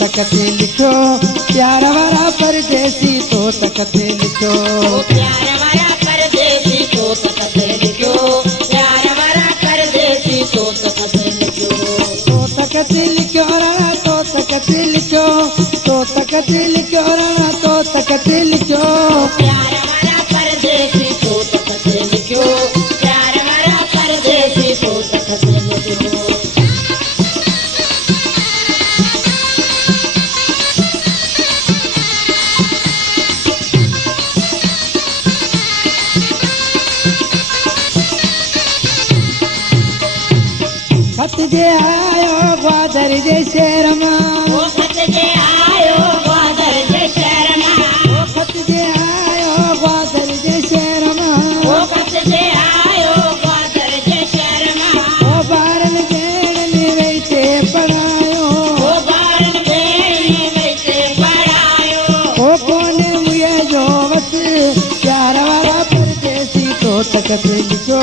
तकते लिखो प्यार वाला परदेसी तो तकते लिखो प्यार वाला परदेसी तो तकते लिखो प्यार वाला परदेसी तो तकते लिखो तो तकते लिखो राणा तो तकते लिखो तो तकते लिखो राणा तो तकते लिखो प्यार वाला परदेसी तो तकते लिखो प्यार वाला परदेसी तो तकते लिखो खत जे आयो ग्वादर जे शहर मां ओ खत जे आयो ग्वादर जे शहर मां ओ खत जे आयो ग्वादर जे शहर मां ओ खत जे आयो ग्वादर जे शहर मां ओ बारन भेणनि वेठे पढ़ायो ओ बारन भेणनि वेठे पढ़ायो ओ कोने मुए जो वस प्यार वाला परदेसी तो तकते लिखो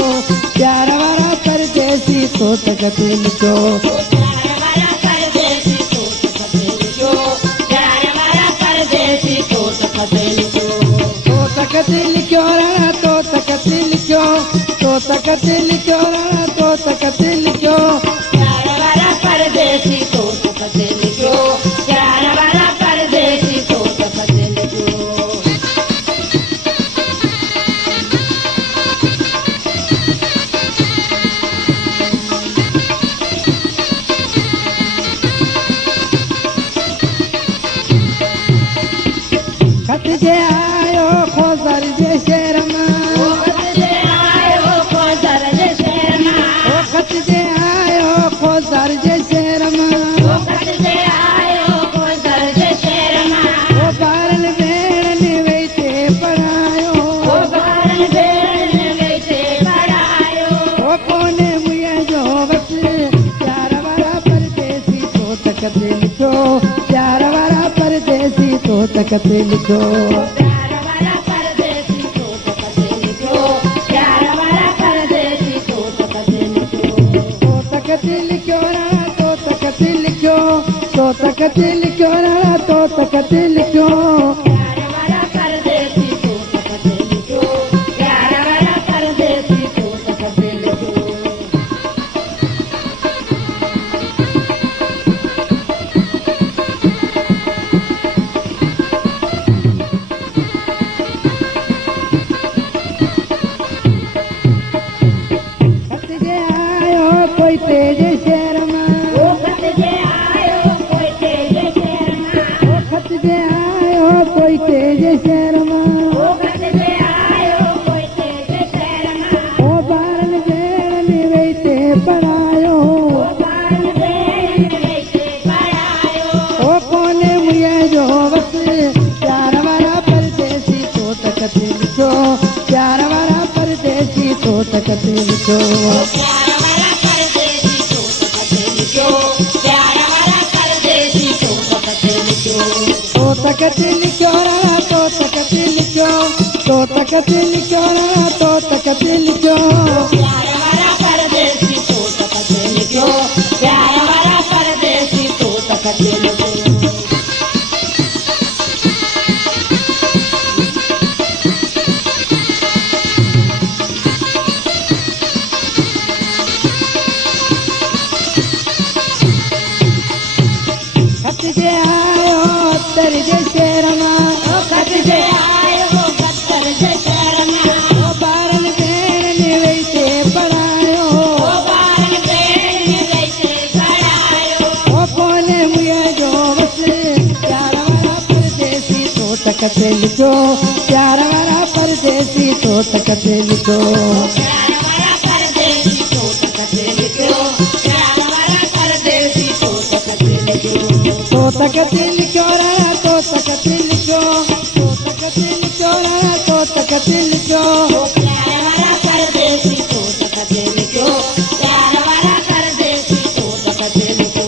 प्यार वाला परदेसी तो तकते लिखो प्यार वाला परदेसी तो तकते लिखो प्यार वाला परदेसी तो तकते लिखो तो तकते लिखो राणा तो तकते लिखो तो तकते लिखो राणा तो तकते लिखो प्यार वाला परदेसी तो तकते लिखो प्यार वाला परदेसी तो तकते लिखो खत जे आयो खोजर जे शहर मां ओ खत जे आयो खोजर जे शहर मां ओ खत जे आयो खोजर जे शहर मां ओ खत जे आयो खोजर जे शहर मां ओ बारन भेणनि वेठे पढ़ायो ओ बारन भेणनि वेठे पढ़ायो ओ कोने मुए जो वस प्यार वाला परदेसी तो तकते लिखो प्यार वाला परदेसी तो तकते लिखो प्यार वाला परदेसी तो तकते लिखो प्यार वाला परदेसी तो तकते लिखो तो तकते लिखो राणा तो तकते लिखो तो तकते लिखो राणा तो तकते लिखो प्यार वाला परदेसी तो तकते लिखो प्यार वाला परदेसी तो तकते लिखो खत जे आयो कोई तेजे शहर मां ओ खत जे आयो कोई तेजे शहर मां ओ खत जे आयो कोई तेजे शहर मां ओ खत जे आयो कोई तेजे शहर मां ओ बारन भेणनि वेठे पढ़ायो ओ बारन भेणनि वेठे पढ़ायो ओ कोने मुए जो वस प्यार वाला परदेसी तो तकते लिखो प्यार वाला परदेसी तो तकते लिखो प्यार वाला परदेसी तो तकते लिखो प्यार वाला परदेसी तो तकते लिखो तो तकते लिखो राणा तो तकते लिखो तो तकते लिखो राणा तो तकते लिखो प्यार वाला परदेसी तो तकते लिखो प्यार वाला परदेसी तो तकते लिखो खत जे आयो अत्तर जे शहर मां ओ खत जे आयो कत्तर जे शहर मां ओ बारन भेणनि वेठे पढ़ायो ओ बारन भेणनि वेठे पढ़ायो ओ कोने मुए जो वस प्यार वाला परदेसी तो तकते लिखो प्यार वाला परदेसी तो तकते लिखो प्यार वाला परदेसी तो तकते लिखो प्यार वाला परदेसी तो तकते लिखो तो तकते लिखो राणा तो तकते लिखो तो तकते लिखो राणा तो तकते लिखो प्यार वाला परदेसी तो तकते लिखो प्यार वाला परदेसी तो तकते लिखो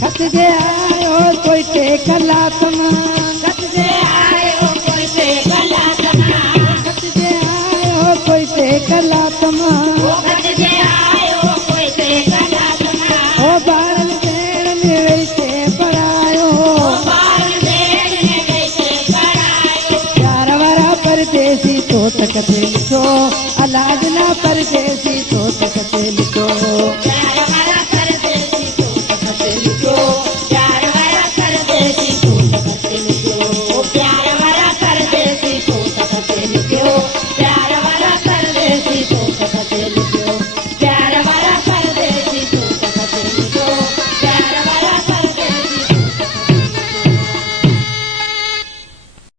खत जे आयो कोई टेक कला तमा कत से आए हो कोई से कला तमा कत जे आए हो कोई से कला तमा ओ कत से आए हो कोई से कला तमा ओ बारन भेड़ में वैसे पढ़ायो बाल देर ने कैसे पढ़ायो प्यार वारा परदेसी तो तकते लिखो अलाज ना परदेसी तो तकते